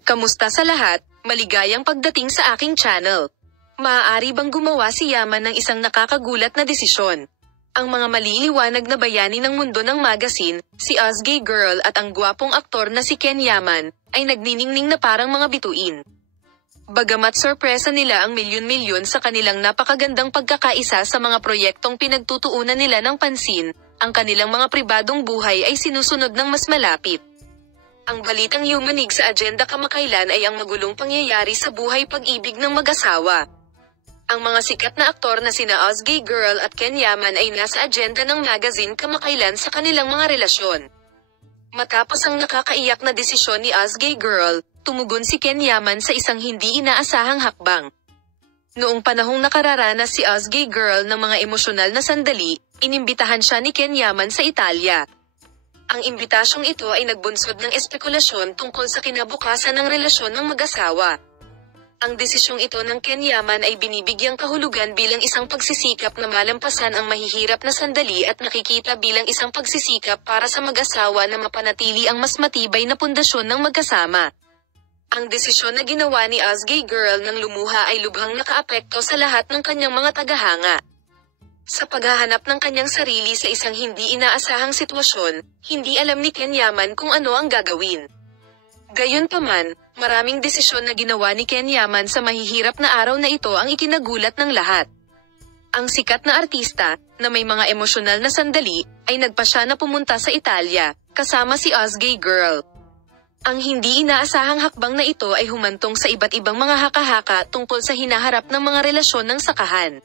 Kamusta sa lahat? Maligayang pagdating sa aking channel. Maaari bang gumawa si Yaman ng isang nakakagulat na desisyon? Ang mga maliliwanag na bayani ng mundo ng magazine, si Uzgay Girl at ang gwapong aktor na si Ken Yaman, ay nagniningning na parang mga bituin. Bagamat sorpresa nila ang milyon-milyon sa kanilang napakagandang pagkakaisa sa mga proyektong pinagtutuunan nila ng pansin, ang kanilang mga pribadong buhay ay sinusunod ng mas malapit. Ang balitang yumanig sa agenda kamakailan ay ang magulong pangyayari sa buhay pag-ibig ng mag-asawa. Ang mga sikat na aktor na sina Uzgay Girl at Ken Yaman ay nasa agenda ng magazine kamakailan sa kanilang mga relasyon. Matapos ang nakakaiyak na desisyon ni Uzgay Girl, tumugon si Ken Yaman sa isang hindi inaasahang hakbang. Noong panahong nakararanas si Uzgay Girl ng mga emosyonal na sandali, inimbitahan siya ni Ken Yaman sa Italia. Ang imbitasyong ito ay nagbunsod ng espekulasyon tungkol sa kinabukasan ng relasyon ng mag-asawa. Ang desisyong ito ng Ken Yaman ay binibigyang kahulugan bilang isang pagsisikap na malampasan ang mahihirap na sandali at nakikita bilang isang pagsisikap para sa mag-asawa na mapanatili ang mas matibay na pundasyon ng magkasama. Ang desisyon na ginawa ni Uzgay Girl ng lumuha ay lubhang nakaapekto sa lahat ng kanyang mga tagahanga. Sa paghahanap ng kanyang sarili sa isang hindi inaasahang sitwasyon, hindi alam ni Ken Yaman kung ano ang gagawin. Gayunpaman, maraming desisyon na ginawa ni Ken Yaman sa mahihirap na araw na ito ang ikinagulat ng lahat. Ang sikat na artista, na may mga emosyonal na sandali, ay nagpasya na pumunta sa Italia, kasama si Uzgay Girl. Ang hindi inaasahang hakbang na ito ay humantong sa iba't ibang mga haka-haka tungkol sa hinaharap ng mga relasyon ng sakahan.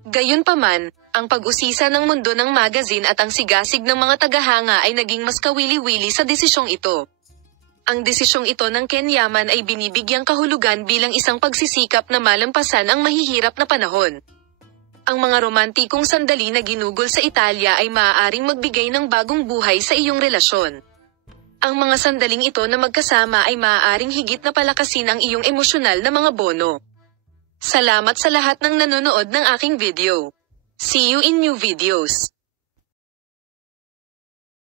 Gayunpaman, ang pag-usisa ng mundo ng magazine at ang sigasig ng mga tagahanga ay naging mas kawili-wili sa desisyong ito. Ang desisyong ito ng Ken Yaman ay binibigyang kahulugan bilang isang pagsisikap na malampasan ang mahihirap na panahon. Ang mga romantikong sandali na ginugol sa Italia ay maaaring magbigay ng bagong buhay sa iyong relasyon. Ang mga sandaling ito na magkasama ay maaaring higit na palakasin ang iyong emosyonal na mga bono. Salamat sa lahat ng nanonood ng aking video. See you in new videos.